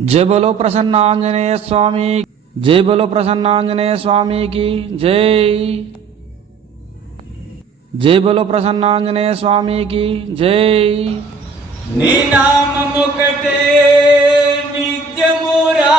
జయ బలో ప్రసన్న ఆంజనేయ స్వామి. జయ బలో ప్రసన్న ఆంజనేయ స్వామికి జై. జయ బలో ప్రసన్న ఆంజనేయ స్వామికి జై. నీ నామముకటే నిత్యమురా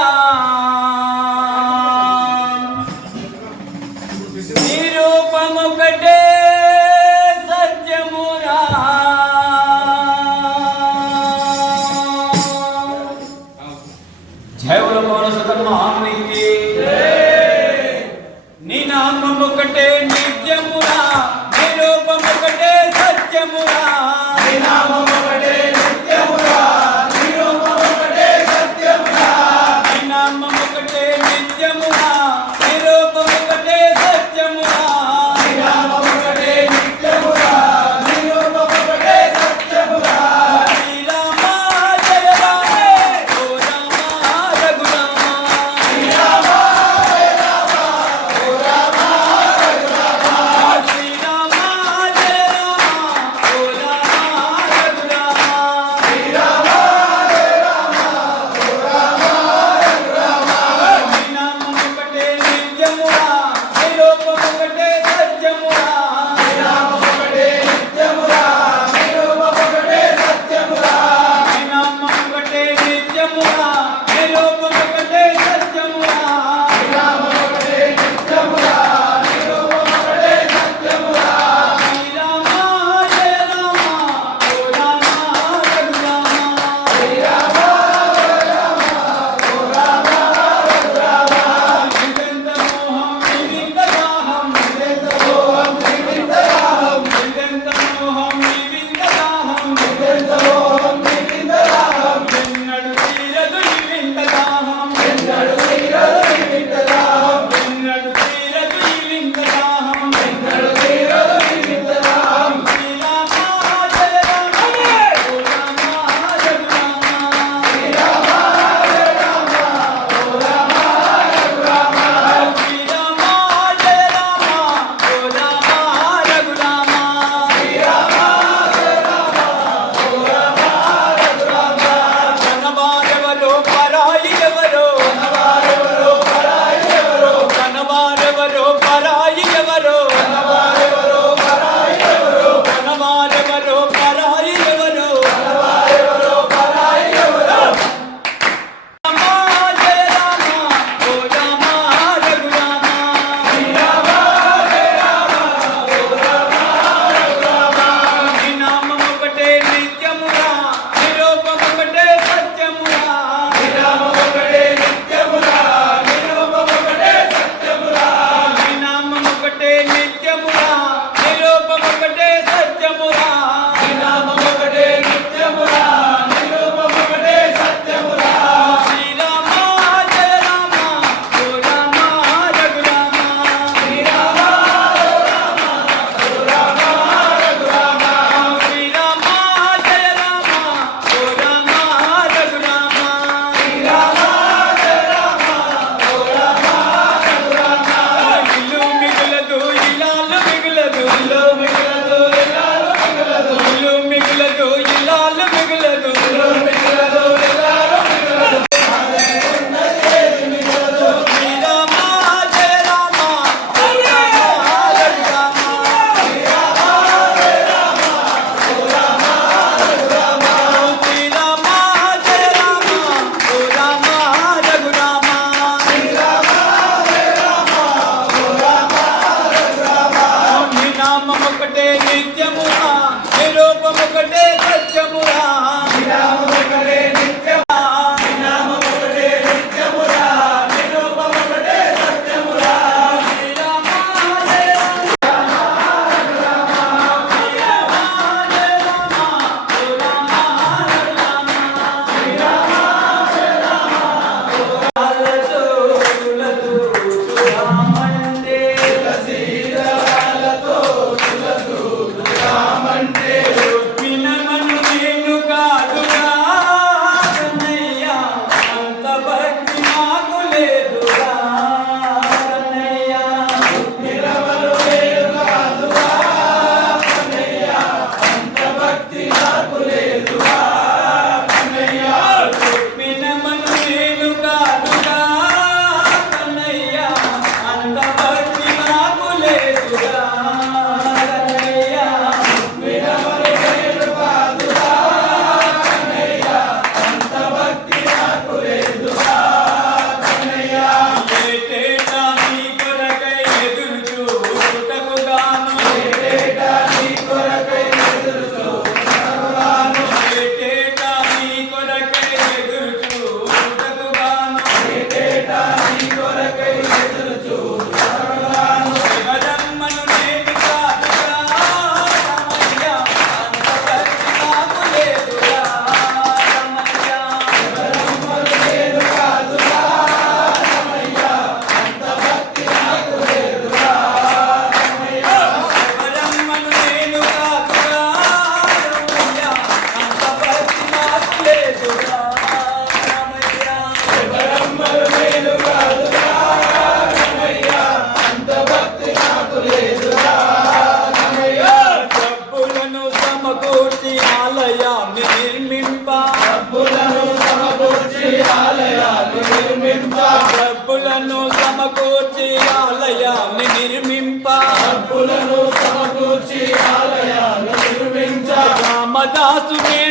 ఒకటే నిత్యముగా నిరూపముకటే సత్యముగా.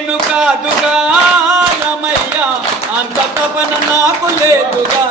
నేను కాదుగా రమయ్య. అంత తపన నాకు లేదుగా.